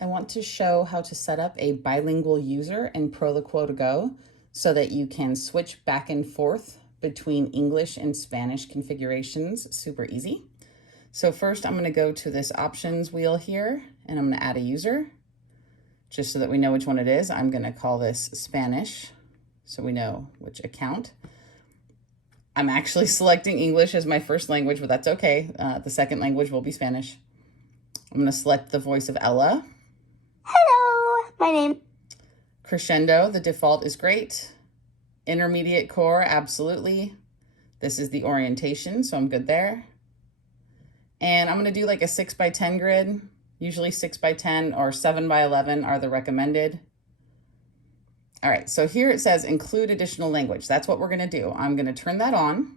I want to show how to set up a bilingual user in Proloquo2Go so that you can switch back and forth between English and Spanish configurations super easy. So first I'm going to go to this options wheel here and I'm going to add a user just so that we know which one it is. I'm going to call this Spanish so we know which account. I'm actually selecting English as my first language, but that's okay. The second language will be Spanish. I'm going to select the voice of Ella. Hello, my name. Crescendo, the default is great. Intermediate core, absolutely. This is the orientation, so I'm good there. And I'm going to do like a 6x10 grid. Usually 6x10 or 7x11 are the recommended. All right, so here it says include additional language. That's what we're going to do. I'm going to turn that on.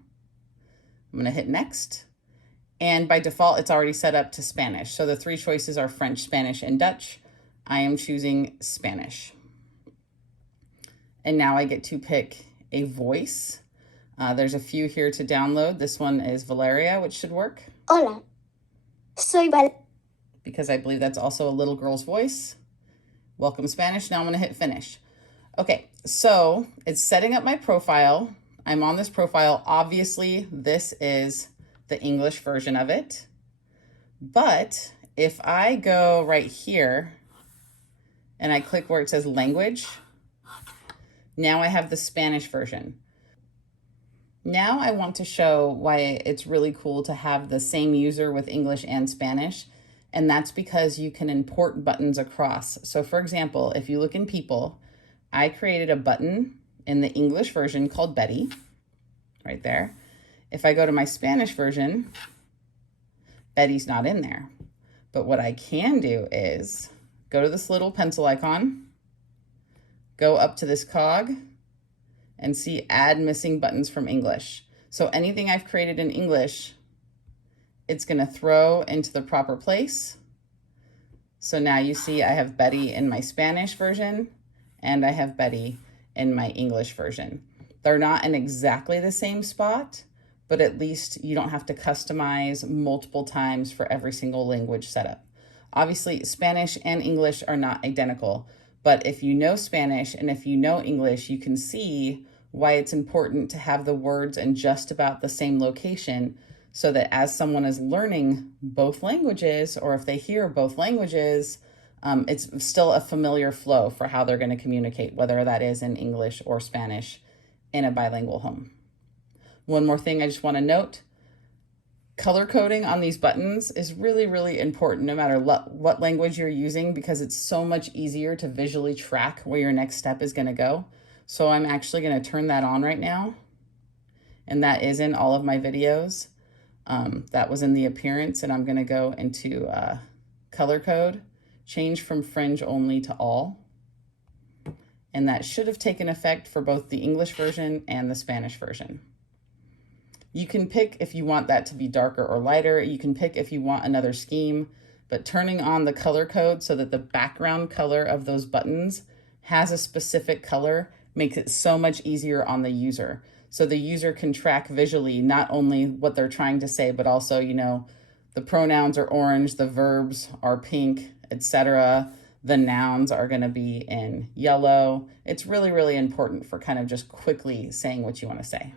I'm going to hit next. And by default, it's already set up to Spanish. So the three choices are French, Spanish, and Dutch. I am choosing Spanish. And now I get to pick a voice. There's a few here to download. This one is Valeria, which should work. Hola, soy Val. Because I believe that's also a little girl's voice. Welcome Spanish. Now I'm going to hit finish. Okay, so it's setting up my profile. I'm on this profile. Obviously, this is the English version of it. But if I go right here and I click where it says language, now I have the Spanish version. Now I want to show why it's really cool to have the same user with English and Spanish. And that's because you can import buttons across. So for example, if you look in people, I created a button in the English version called Betty, right there. If I go to my Spanish version, Betty's not in there. But what I can do is go to this little pencil icon, go up to this cog, and see add missing buttons from English. So anything I've created in English, it's going to throw into the proper place. So now you see I have Betty in my Spanish version, and I have Betty in my English version. They're not in exactly the same spot, but at least you don't have to customize multiple times for every single language setup. Obviously, Spanish and English are not identical, but if you know Spanish and if you know English, you can see why it's important to have the words in just about the same location so that as someone is learning both languages, or if they hear both languages, it's still a familiar flow for how they're going to communicate, whether that is in English or Spanish in a bilingual home. One more thing I just want to note, color coding on these buttons is really, really important no matter what language you're using, because it's so much easier to visually track where your next step is going to go. So I'm actually going to turn that on right now. And that is in all of my videos. That was in the appearance, and I'm going to go into color code, change from fringe only to all. And that should have taken effect for both the English version and the Spanish version. You can pick if you want that to be darker or lighter. You can pick if you want another scheme, but turning on the color code so that the background color of those buttons has a specific color makes it so much easier on the user. So the user can track visually not only what they're trying to say, but also, you know, the pronouns are orange, the verbs are pink, etc. The nouns are going to be in yellow. It's really, really important for kind of just quickly saying what you want to say.